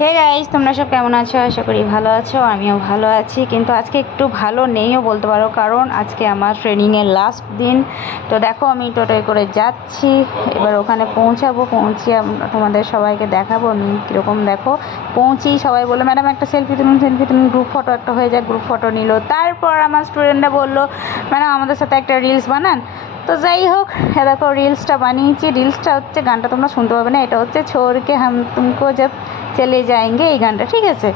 Hey guys, তোমরা সব কেমন আছো? আশা করি ভালো আছো। আমিও ভালো আছি, কিন্তু আজকে একটু ভালো নেইও বলতে পারো, কারণ আজকে আমার ট্রেনিংয়ের লাস্ট দিন। তো দেখো, আমি টোটোয় করে যাচ্ছি, এবার ওখানে পৌঁছাবো। পৌঁছিয়ে তোমাদের সবাইকে দেখাবো আমি কীরকম। দেখো, পৌঁছি সবাই বললো ম্যাডাম একটা সেলফি তুলুন, গ্রুপ ফটো একটা হয়ে যায়। গ্রুপ ফটো নিল। তারপর আমার স্টুডেন্টরা বললো ম্যাডাম আমাদের সাথে একটা রিলস বানান। তো যাই হোক, দেখো রিলসটা বানিয়েছি। রিলসটা হচ্ছে, গানটা তোমরা শুনতে পাবে না, এটা হচ্ছে ছোড়কে হাম তুমকো জব চলে যাएंगे, এই গানটা, ঠিক আছে?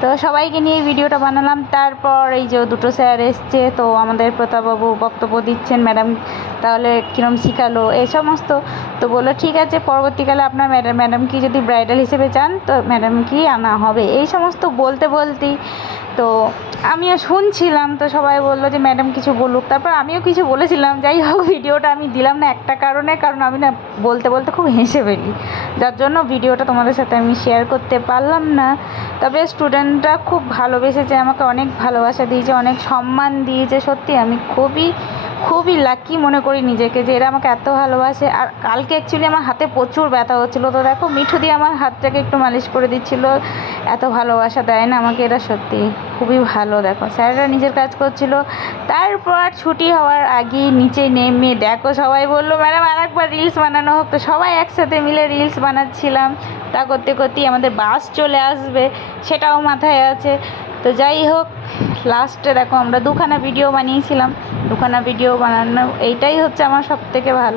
তো সবাইকে নিয়ে ভিডিওটা বানালাম। তারপর এই যে দুটো স্যার এসছে, তো আমাদের প্রতাপবাবু বক্তব্য দিচ্ছেন, ম্যাডাম তাহলে কীরকম শিখালো এই সমস্ত। তো বললো ঠিক আছে, পরবর্তীকালে আপনার ম্যাডাম কি যদি ব্রাইডাল হিসেবে চান তো ম্যাডাম কি আনা হবে, এই সমস্ত বলতে বলতেই তো আমিও শুনছিলাম। তো সবাই বললো যে ম্যাডাম কিছু বলুক, তারপর আমিও কিছু বলেছিলাম। যাই হোক, ভিডিওটা আমি দিলাম না একটা কারণে, কারণ আমি না বলতে বলতে খুব হেসে ফেলি, যার জন্য ভিডিওটা তোমাদের সাথে আমি শেয়ার করতে পারলাম না। তবে স্টুডেন্টরা খুব ভালোবেসেছে আমাকে, অনেক ভালোবাসা দিয়েছে, অনেক সম্মান দিয়েছে। সত্যি আমি খুবই খুবই লাকি মনে করি নিজেকে যে এরা আমাকে এত ভালোবাসে। আর কালকে অ্যাকচুয়ালি আমার হাতে প্রচুর ব্যথা হচ্ছিলো, তো দেখো মিঠু দিয়ে আমার হাতটাকে একটু মালিশ করে দিচ্ছিলো। এত ভালোবাসা দেয় না আমাকে এরা, সত্যি খুবই ভালো। দেখো স্যাররা নিজের কাজ করছিল। তারপর ছুটি হওয়ার আগেই নিচে নেমে দেখো সবাই বললো ম্যাডাম আর একবার রিলস বানানো হোক। তো সবাই একসাথে মিলে রিলস বানাচ্ছিলাম। তা করতে করতেই আমাদের বাস চলে আসবে, সেটাও মাথায় আছে। তো যাই হোক, লাস্টে দেখো আমরা দুখানা ভিডিও বানিয়েছিলাম। দুখানা ভিডিও বানানো এইটাই হচ্ছে আমার সবথেকে ভালো।